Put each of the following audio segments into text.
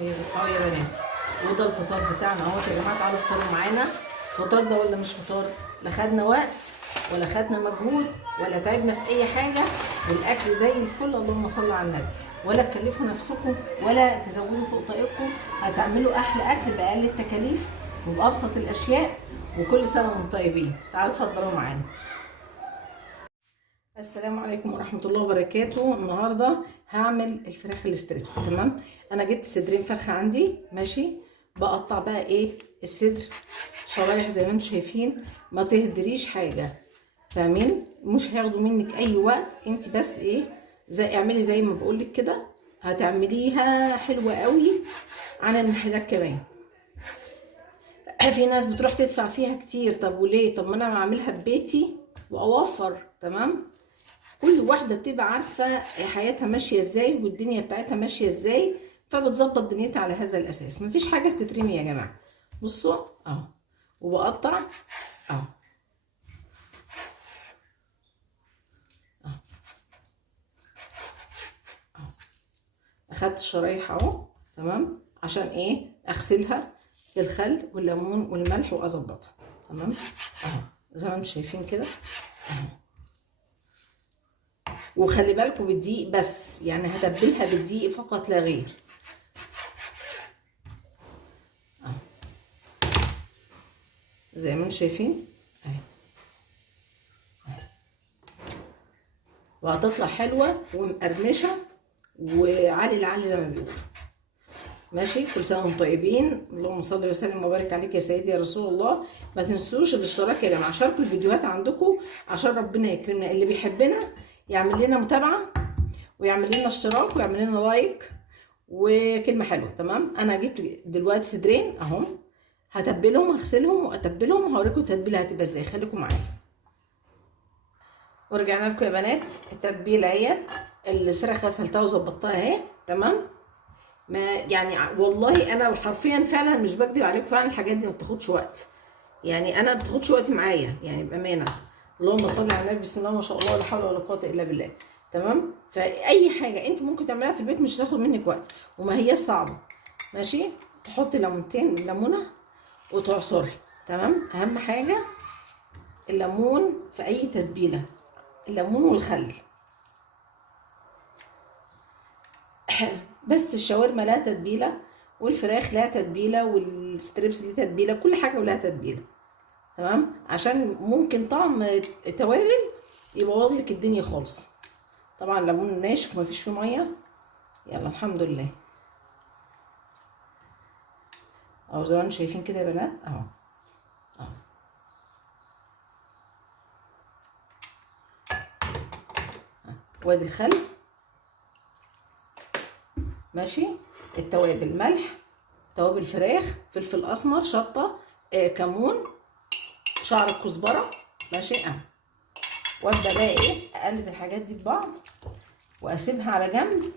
اهو يا بنات، وده الفطار بتاعنا اهو يا جماعه. تعالوا افطروا معانا. الفطار ده ولا مش فطار؟ لا خدنا وقت ولا خدنا مجهود ولا تعبنا في اي حاجه، والاكل زي الفل. اللهم صل على النبي. ولا تكلفوا نفسكم ولا تزودوا فوق طاقتكم، هتعملوا احلى اكل باقل التكاليف وبابسط الاشياء. وكل سنه وانتم طيبين. تعالوا اتفضلوا معانا. السلام عليكم ورحمة الله وبركاته. النهاردة هعمل الفراخ الستريبس. تمام، انا جبت صدرين فرخة عندي. ماشي، بقطع بقى ايه الصدر شرايح زي ما انتم شايفين. ما تهدريش حاجة، فاهمين؟ مش هياخدوا منك اي وقت. انت بس ايه، زي اعملي زي ما بقولك كده، هتعمليها حلوة قوي عن المحلات كمان. في ناس بتروح تدفع فيها كتير. طب وليه؟ طب ما انا بعملها ببيتي واوفر. تمام، كل واحده بتبقى عارفه حياتها ماشيه ازاي والدنيا بتاعتها ماشيه ازاي، فبتظبط دنيتها على هذا الاساس. مفيش حاجه بتترمي يا جماعه. بصوا اهو، وبقطع اهو اهو اهو. اخدت الشرايح اهو. تمام، عشان ايه؟ اغسلها بالخل والليمون والملح واظبطها. تمام اهو زي ما انتم شايفين كده اهو. وخلي بالكم بالدقيق بس، يعني هتبلها بالدقيق فقط لا غير. اهو زي ما انتم شايفين اهي، وهتطلع حلوه ومقرمشه وعالي العالي زي ما بيقولوا. ماشي، كل سنه وانتم طيبين. اللهم صل وسلم وبارك عليك يا سيدي يا رسول الله. ما تنسوش الاشتراك يا جماعه، شاركوا الفيديوهات عندكم عشان ربنا يكرمنا. اللي بيحبنا يعمل لنا متابعه ويعمل لنا اشتراك ويعمل لنا لايك وكلمه حلوه. تمام، انا جبت دلوقتي صدرين اهم، هتبلهم، هغسلهم واتبلهم وهوريكم التتبيله هتبقى ازاي. خليكم معايا. ورجعنا لكم يا بنات. التتبيله اهيت، الفراخ غسلتها وظبطتها اهي. تمام، ما يعني والله انا حرفيا فعلا مش بكذب عليكم، فعلا الحاجات دي ما بتاخدش وقت. يعني انا ما بتاخدش وقت معايا يعني بامانه. اللهم صل على النبي، بسم الله ما شاء الله، ولا حول ولا قوه الا بالله. تمام، فاي حاجه انت ممكن تعمليها في البيت مش هتاخد منك وقت وما هي صعبه. ماشي، تحطي ليمونه وتعصري. تمام، اهم حاجه الليمون في اي تتبيله، الليمون والخل. بس الشاورما لها تتبيله، والفراخ لها تتبيله، والستريبس ليه تتبيله، كل حاجه ولها تتبيله. تمام، عشان ممكن طعم توابل يبوظ لك الدنيا خالص. طبعا ليمون ناشف ومفيش فيه ميه. يلا الحمد لله. اهو زي ما انتم شايفين كده يا بنات اهو اهو. وادي الخل. ماشي، التوابل ملح، توابل فراخ، فلفل اسمر، شطه، كمون، شعر الكزبره. ماشي اهو. وابدا بقى ايه، اقلب الحاجات دي ببعض واسيبها على جنب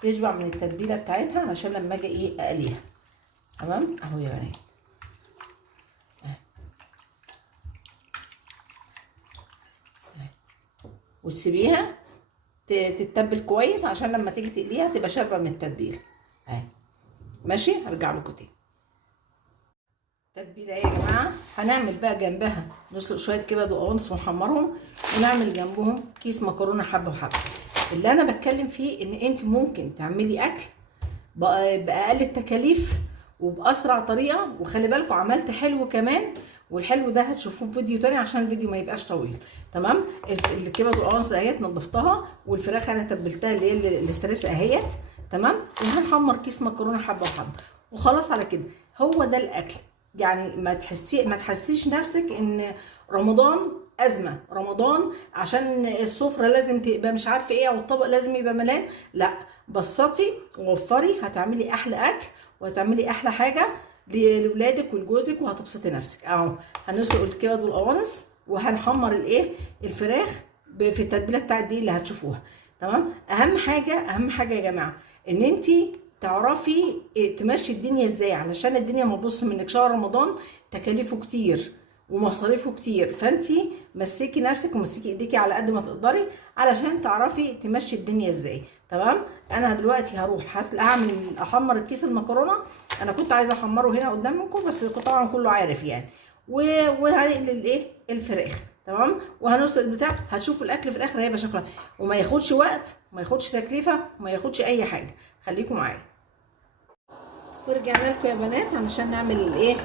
تشبع من التتبيله بتاعتها علشان لما اجي ايه اقليها. تمام اهو يا بنات وتسيبيها تتبل كويس عشان لما تيجي تقليها تبقى شاربه من التتبيله اهي. ماشي، هرجع لكم تاني. تتبيله ايه يا جماعه؟ هنعمل بقى جنبها نسلق شويه كبد وقوانص ونحمرهم، ونعمل جنبهم كيس مكرونه حبه وحبه. اللي انا بتكلم فيه ان انت ممكن تعملي اكل باقل التكاليف وباسرع طريقه. وخلي بالكم عملت حلو كمان، والحلو ده هتشوفوه في فيديو تاني عشان الفيديو ما يبقاش طويل. تمام، الكبد والقوانص اهيت نضفتها، والفراخ انا تبلتها اللي هي الستريبس اهيت. تمام، وهنحمر كيس مكرونه حبه وحبه وخلاص على كده. هو ده الاكل. يعني ما تحسيش نفسك ان رمضان ازمه، رمضان عشان السفره لازم تبقى مش عارفه ايه او الطبق لازم يبقى ملان. لا، بسطي ووفري، هتعملي احلى اكل وهتعملي احلى حاجه لاولادك ولجوزك وهتبسطي نفسك. اهو هنسلق الكبد والقوانص وهنحمر الايه الفراخ في التتبيله بتاعت دي اللي هتشوفوها. تمام، اهم حاجه اهم حاجه يا جماعه ان انت تعرفي تمشي الدنيا ازاي علشان الدنيا ما تبص منك. شهر رمضان تكاليفه كتير ومصاريفه كتير، فانتي مسكي نفسك ومسكي ايديكي على قد ما تقدري علشان تعرفي تمشي الدنيا ازاي. تمام. انا دلوقتي هروح احمر الكيس المكرونه. انا كنت عايزه احمره هنا قدامكم بس طبعا كله عارف يعني. وهنقلل الايه الفراخ. تمام. وهنوصل البتاع، هتشوفوا الاكل في الاخر هيبقى شكله، وما ياخدش وقت وما ياخدش تكلفه وما ياخدش اي حاجه. خليكم معايا. ورجعنا لكم يا بنات علشان نعمل الايه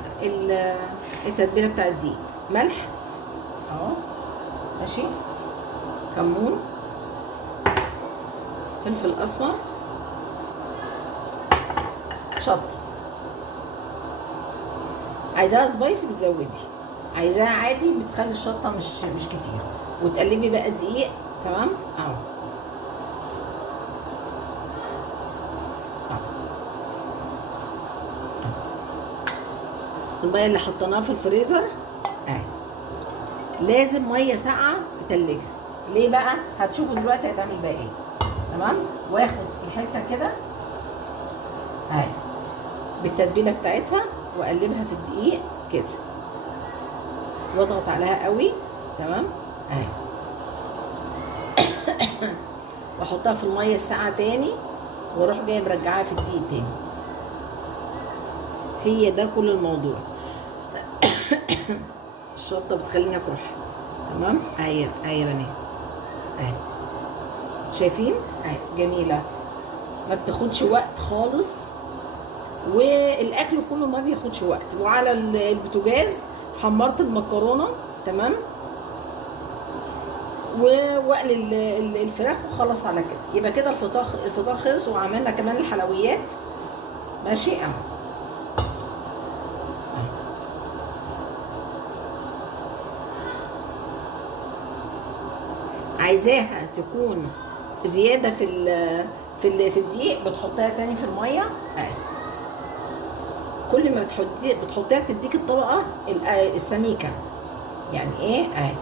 التتبيله بتاعت دي. ملح اهو، ماشي، كمون، فلفل اسمر، شطه. عايزاها سبايسي بتزودي، عايزاها عادي بتخلي الشطه مش كتير. وتقلبي بقى الدقيق. تمام اهو. الميه اللي حطيناها في الفريزر اهي، لازم ميه ساقعه متلجه. ليه بقى؟ هتشوفوا دلوقتي هتعمل بقى ايه. تمام. واخد الحته كده اهي بالتتبيله بتاعتها واقلبها في الدقيق كده، واضغط عليها قوي. تمام اهي. واحطها في الميه الساقعه تاني، واروح جايه مرجعاها في الدقيق تاني. هي ده كل الموضوع. الشطه بتخليني اكح. تمام اهي يا بنات اهي، شايفين اهي جميله، ما بتاخدش وقت خالص، والاكل كله ما بياخدش وقت. وعلى البوتاجاز حمرت المكرونه. تمام. واقلل الفراخ وخلص على كده. يبقى كده الفطار خلص، وعملنا كمان الحلويات. ماشي اهو. عايزاها تكون زياده في الدقيق بتحطيها تاني في الميه اهي. كل ما بتحطيها بتديك الطبقه السميكه يعني ايه اهي.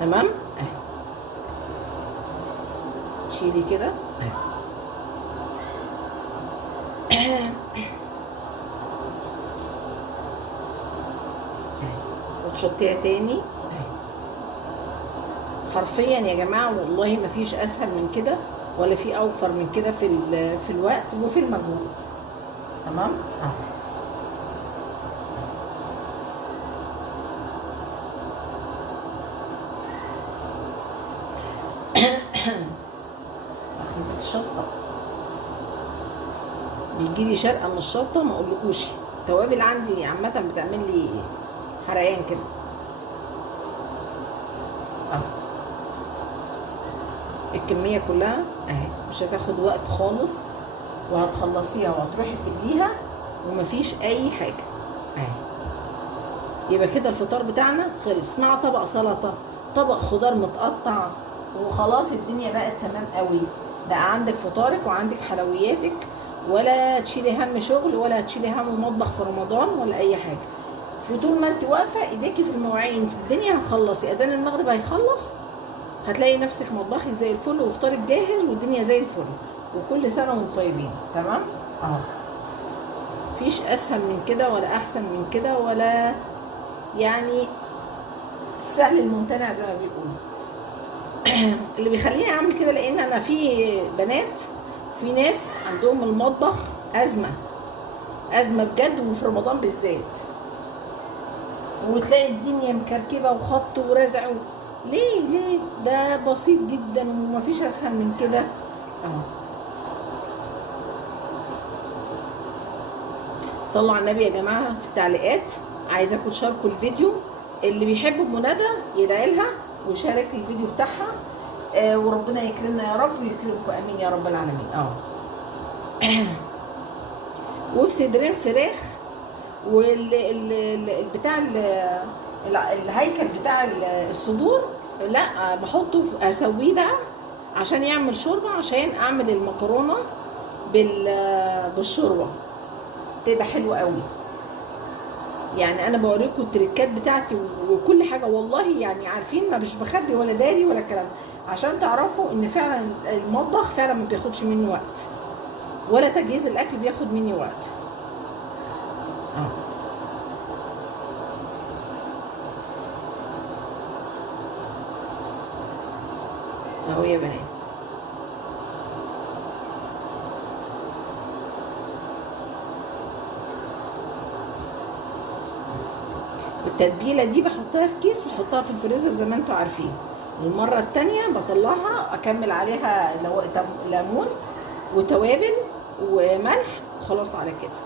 تمام اهي. تشيلي كده اهي. وتحطيها تاني اهي. حرفيا يا جماعه والله ما فيش اسهل من كده ولا في اوفر من كده في الوقت وفي المجهود. تمام اهو. اخربت الشطه، بيجيلي شرقه من الشطه ما اقولكوش. التوابل عندي عامه بتعمل لي حرقان كده اهو. الكميه كلها اهي، مش هتاخد وقت خالص، وهتخلصيها وهتروحي تجيها ومفيش اي حاجه اهي. يبقى كده الفطار بتاعنا خلص، مع طبق سلطه، طبق خضار متقطع، وخلاص الدنيا بقت تمام قوي. بقى عندك فطارك وعندك حلوياتك، ولا تشيلي هم شغل ولا تشيلي هم مطبخ في رمضان ولا اي حاجه. وطول ما انت واقفه ايديكي في المواعين في الدنيا هتخلصي. اذان المغرب هيخلص، هتلاقي نفسك مطبخك زي الفل وفطارك جاهز والدنيا زي الفل. وكل سنه وانتم طيبين. تمام اهو. مفيش اسهل من كده ولا احسن من كده، ولا يعني السهل الممتنع زي ما بيقولوا. اللي بيخليني اعمل كده لان انا في بنات، في ناس عندهم المطبخ ازمه بجد، وفي رمضان بالذات. وتلاقي الدنيا مكركبه وخبط ورزع. ليه ده بسيط جدا ومفيش اسهل من كده اهو. صلوا على النبي يا جماعه. في التعليقات عايزاكم تشاركوا الفيديو. اللي بيحب ام ندى يدعي لها ويشارك الفيديو بتاعها. وربنا يكرمنا يا رب ويكرمكم، امين يا رب العالمين. وبصدرين فراخ، والبتاع الهيكل بتاع الصدور لا بحطه اسويه بقى عشان يعمل شوربه، عشان اعمل المكرونه بالشوربه تبقى حلوه قوي. يعني انا بوريكم التريكات بتاعتي وكل حاجه والله، يعني عارفين ما مش بخبي ولا داري ولا الكلام، عشان تعرفوا ان فعلا المطبخ فعلا ما بياخدش مني وقت، ولا تجهيز الاكل بياخد مني وقت. اهو يا بنات. التتبيله دي بحطها في كيس واحطها في الفريزر زي ما انتوا عارفين. المره التانيه بطلعها اكمل عليها ليمون وتوابل وملح وخلاص على كده.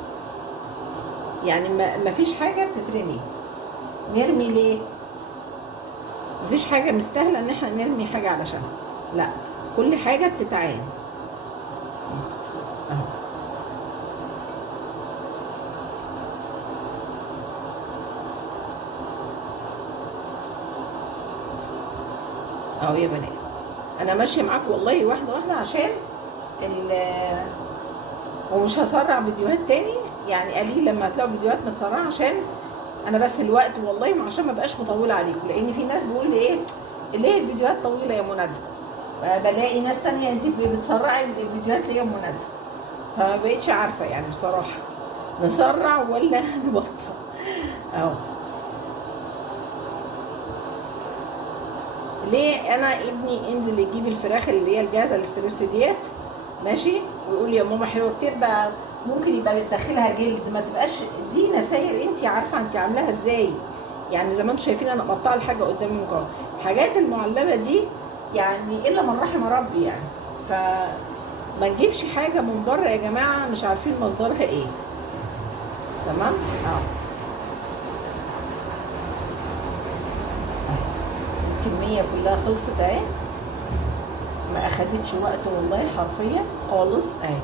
يعني ما فيش حاجه بتترمي. نرمي ليه؟ مفيش حاجه مستاهله ان احنا نرمي حاجه علشانها، لا، كل حاجه بتتعان اهو. اهو يا بنات، انا ماشيه معاكم والله واحده واحده عشان ومش هسرع فيديوهات تاني، يعني قليل لما هتلاقوا فيديوهات متسرعه عشان انا بس الوقت والله، عشان ما بقاش مطوله عليكم. لان في ناس بيقول لي ايه ليه الفيديوهات طويله يا منى؟ بلاقي ناس تانية انت بتسرعي الفيديوهات ليه يا منى؟ فما بقتش عارفه يعني بصراحه نسرع ولا نبطل اهو. ليه انا ابني انزل يجيب الفراخ اللي هي الجاهزه الاستريبس ديت ماشي، ويقول لي يا ماما حلوه كتير، بقى ممكن يبقى بتدخلها جلد، ما تبقاش دي نساير انت عارفه انت عاملاها ازاي. يعني زي ما انتم شايفين انا مقطعه الحاجه قدامي من جوه. الحاجات المعلبه دي يعني الا من رحم ربي يعني، فما نجيبش حاجه من بره يا جماعه مش عارفين مصدرها ايه. تمام الكميه كلها خلصت اهي، ما اخدتش وقت والله حرفيا خالص اهي.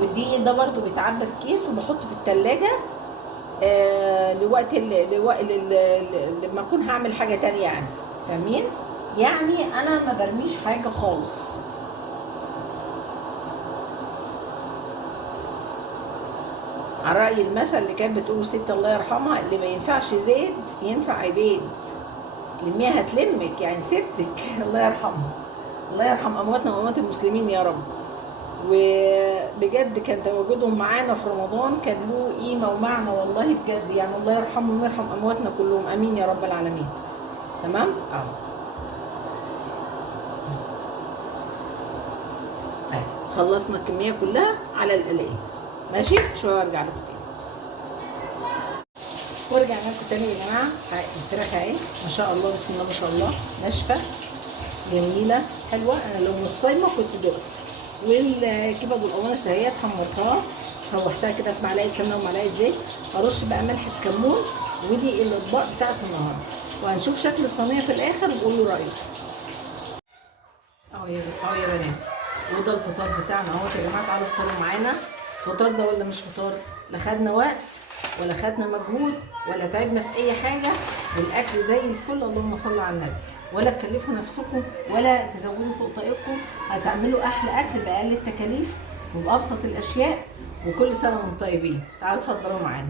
والدقيق ده برضو بيتعبى في كيس وبحطه في التلاجة لوقت لما اكون هعمل حاجة تانية يعني، فاهمين؟ يعني انا ما برميش حاجة خالص. على رأي المثل اللي كانت بتقوله ست الله يرحمها، اللي ما ينفعش زيت ينفع عبيد، لميها هتلمك يعني ستك الله يرحمها. الله يرحم امواتنا واموات المسلمين يا رب. وبجد كان تواجدهم معانا في رمضان كان له قيمه ومعنى والله بجد، يعني الله يرحمهم ويرحم امواتنا كلهم، امين يا رب العالمين. تمام خلصنا الكميه كلها على القلايه ماشي. شويه وارجع لكم تاني. ورجعنا لكم تاني يا جماعه. الفراخ اهي ما شاء الله بسم الله ما شاء الله، ناشفه جميله حلوه. انا لو مش صايمه كنت دقت. والكبد والقوانص اهي حمرتها شوحتها كده في معلقه سمنه ومعلقه زيت. هرش بقى ملح بكمون. ودي الاطباق بتاعت النهارده، وهنشوف شكل الصينيه في الاخر وقولوا رايكم. اهو يا بنات، وده الفطار بتاعنا اهو يا جماعه. تعالوا افطروا معانا. فطار ده ولا مش فطار؟ لا خدنا وقت ولا خدنا مجهود ولا تعبنا في اي حاجه، والاكل زي الفل اللهم صل على النبي. ولا تكلفوا نفسكم ولا تزودوا فوق طاقتكم، هتعملوا احلى اكل باقل التكاليف وبابسط الاشياء. وكل سنه وانتم طيبين. تعالوا اتفضلوا معانا.